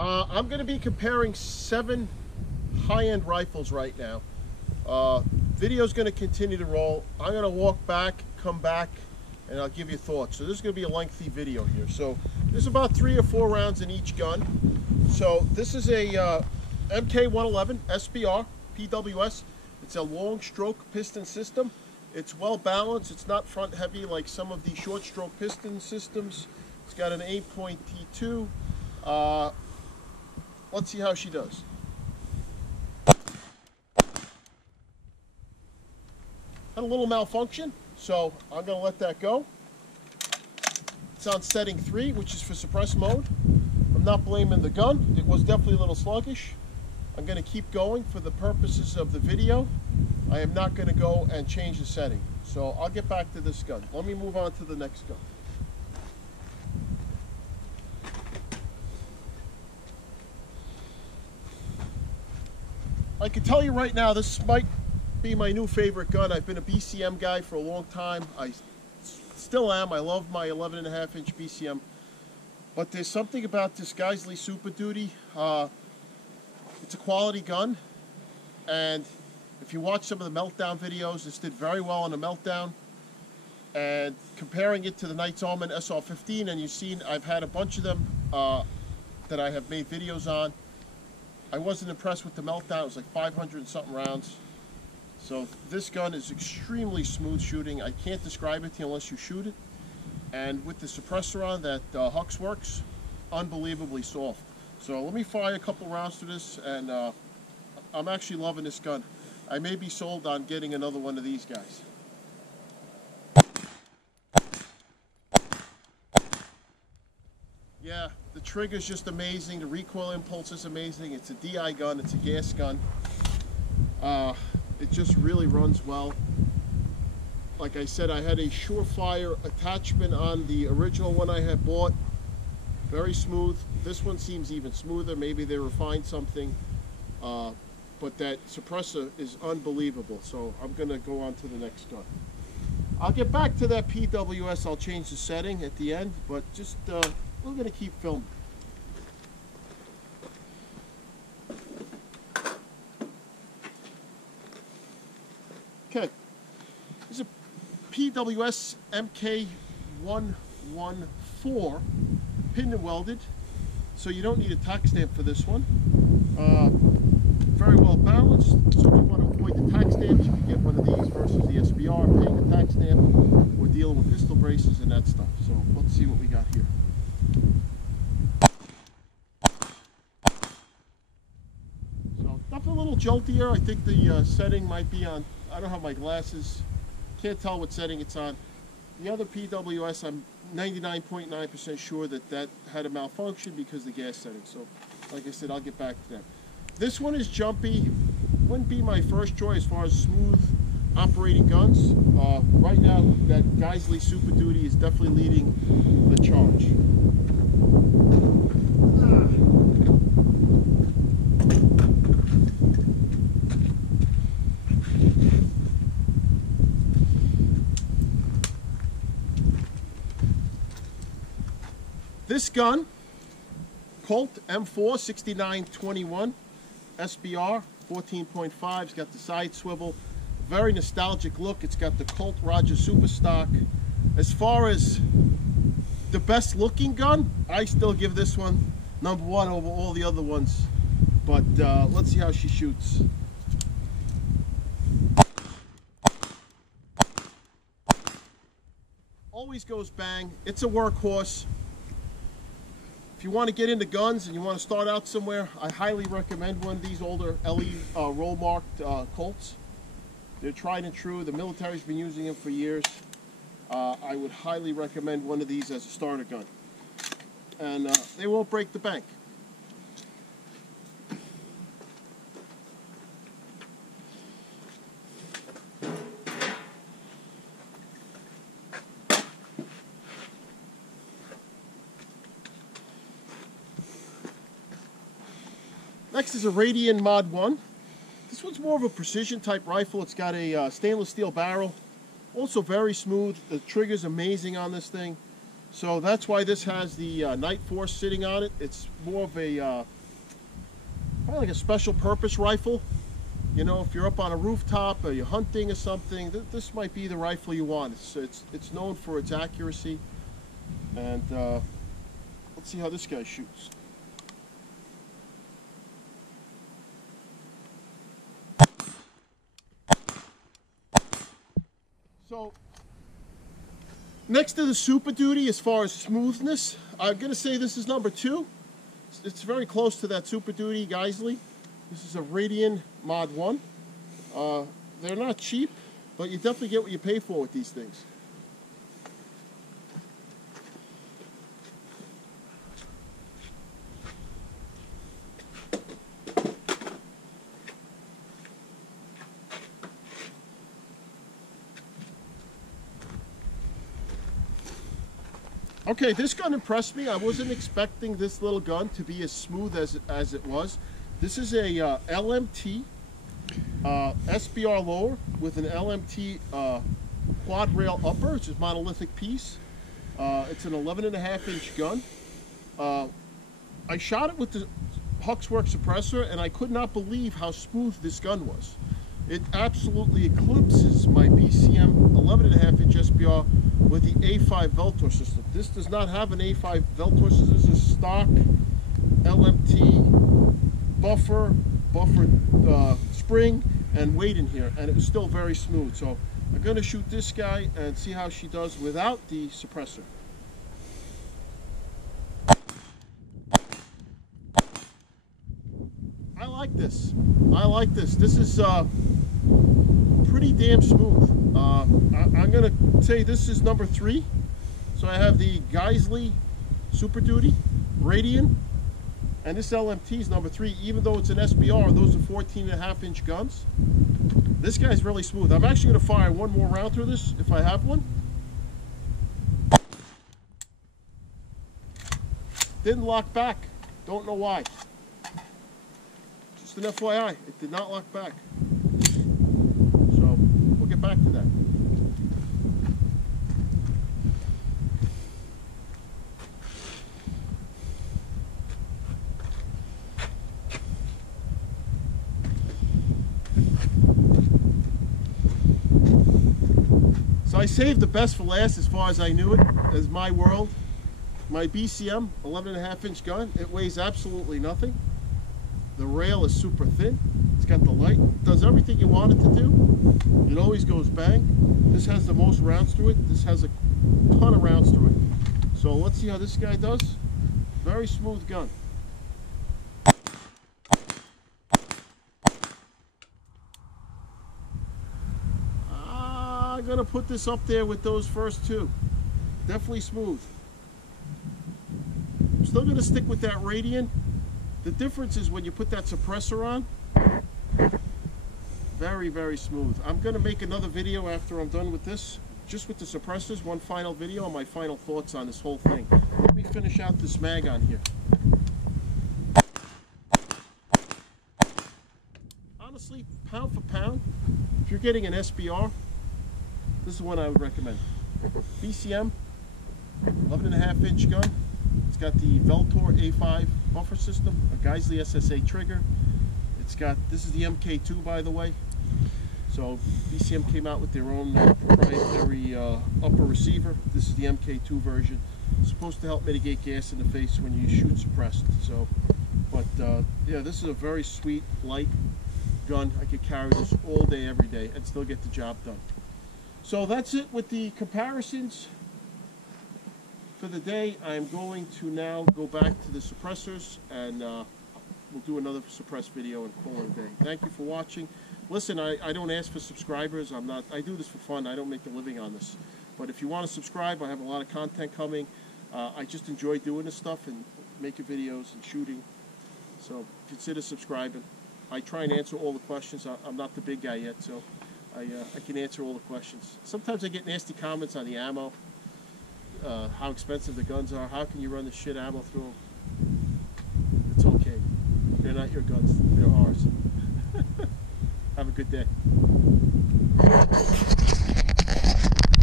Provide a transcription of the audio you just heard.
I'm going to be comparing 7 high-end rifles right now. Video's going to continue to roll. I'm going to walk back, come back, and I'll give you thoughts. So this is going to be a lengthy video here. So there's about 3 or 4 rounds in each gun. So this is a MK111 SBR PWS. It's a long stroke piston system. It's well balanced. It's not front heavy like some of the short stroke piston systems. It's got an 8-point T2. Let's see how she does. Had a little malfunction, so I'm going to let that go. It's on setting 3, which is for suppress mode. I'm not blaming the gun. It was definitely a little sluggish. I'm going to keep going for the purposes of the video. I am not going to go and change the setting. So I'll get back to this gun. Let me move on to the next gun. I can tell you right now, this might be my new favorite gun. I've been a BCM guy for a long time. I still am. I love my 11.5-inch BCM. But there's something about this Geissele Super Duty. It's a quality gun. And if you watch some of the meltdown videos, this did very well on the meltdown. And comparing it to the Knight's Omen SR15, and you've seen I've had a bunch of them that I have made videos on. I wasn't impressed with the meltdown. It was like 500 and something rounds. So this gun is extremely smooth shooting. I can't describe it to you unless you shoot it. And with the suppressor on, that Hux works unbelievably soft. So let me fire a couple rounds to this, and I'm actually loving this gun. I may be sold on getting another one of these guys. Yeah, the trigger's just amazing. The recoil impulse is amazing. It's a DI gun. It's a gas gun. It just really runs well. Like I said, I had a Surefire attachment on the original one I had bought. Very smooth. This one seems even smoother. Maybe they refined something. But that suppressor is unbelievable. So I'm going to go on to the next gun. I'll get back to that PWS. I'll change the setting at the end. But just, we're going to keep filming. Okay. This is a PWS MK114 pinned and welded. So you don't need a tack stamp for this one. Very well balanced. So if you want to avoid the tack stamps, you can get one of these versus the SBR, paying a tack stamp. We're dealing with pistol braces and that stuff. So let's see what we got here. So definitely a little joltier. I think the setting might be on, I don't have my glasses. Can't tell what setting it's on. The other PWS, I'm 99.9% sure that had a malfunction because of the gas setting. So like I said, I'll get back to that. This one is jumpy. Wouldn't be my first choice as far as smooth operating guns. Right now, that Geissele Super Duty is definitely leading the charge. This gun, Colt M4 6921 SBR 14.5. It's got the side swivel, very nostalgic look. It's got the Colt Roger Super Stock. As far as the best looking gun, I still give this one #1 over all the other ones. But let's see how she shoots. Always goes bang. It's a workhorse. If you want to get into guns and you want to start out somewhere, I highly recommend one of these older LE roll marked Colts. They're tried and true. The military's been using them for years. I would highly recommend one of these as a starter gun. And they won't break the bank. Next is a Radian Mod 1. This one's more of a precision type rifle. It's got a stainless steel barrel. Also very smooth. The trigger's amazing on this thing. So that's why this has the Night Force sitting on it. It's more of a probably like a special purpose rifle. You know, if you're up on a rooftop or you're hunting or something, this might be the rifle you want. It's known for its accuracy. And let's see how this guy shoots. So next to the Super Duty, as far as smoothness, I'm going to say this is number 2. It's very close to that Super Duty Geisley. This is a Radian Mod 1. They're not cheap, but you definitely get what you pay for with these things. Okay, this gun impressed me. I wasn't expecting this little gun to be as smooth as it was. This is a LMT SBR lower with an LMT quad rail upper. It's a monolithic piece. It's an 11.5-inch gun. I shot it with the Huxworks suppressor, and I could not believe how smooth this gun was. It absolutely eclipses my BCM 11.5-inch SBR with the A5 Veltor system. This does not have an A5 Veltor system. This is stock LMT buffer spring and weight in here, and it was still very smooth. So I'm going to shoot this guy and see how she does without the suppressor. I like this. I like this. This is pretty damn smooth. I'm going to say this is number 3. So I have the Geisley Super Duty, Radian, and this LMT is number 3. Even though it's an SBR, those are 14.5-inch guns. This guy's really smooth. I'm actually going to fire one more round through this if I have one. Didn't lock back. Don't know why. Just an FYI, it did not lock back. So we'll get back to that. So I saved the best for last as far as I knew it, as my world. My BCM 11.5-inch gun, it weighs absolutely nothing. The rail is super thin. It's got the light. It does everything you want it to do. It always goes bang. This has the most rounds through it. This has a ton of rounds through it. So let's see how this guy does. Very smooth gun. I'm gonna put this up there with those first 2. Definitely smooth. I'm still gonna stick with that Radian. The difference is when you put that suppressor on, very, very smooth. I'm gonna make another video after I'm done with this, just with the suppressors, one final video on my final thoughts on this whole thing. Let me finish out this mag on here. Honestly, pound for pound, if you're getting an SBR, this is the one I would recommend. BCM, 11.5-inch gun. It's got the Veltor A5 buffer system, a Geisley SSA trigger. It's got, this is the MK2 by the way. So BCM came out with their own proprietary upper receiver. This is the MK2 version. It's supposed to help mitigate gas in the face when you shoot suppressed. So, but yeah, this is a very sweet, light gun. I could carry this all day, every day, and still get the job done. So that's it with the comparisons for the day. I'm going to now go back to the suppressors, and we'll do another suppressed video and call it a day. Thank you for watching. Listen, I don't ask for subscribers. I do this for fun. I don't make a living on this. But if you want to subscribe, I have a lot of content coming. I just enjoy doing this stuff and making videos and shooting. So consider subscribing. I try and answer all the questions. I'm not the big guy yet, so I can answer all the questions. Sometimes I get nasty comments on the ammo, how expensive the guns are. How can you run the shit ammo through them? It's okay. They're not your guns. They're ours. Have a good day.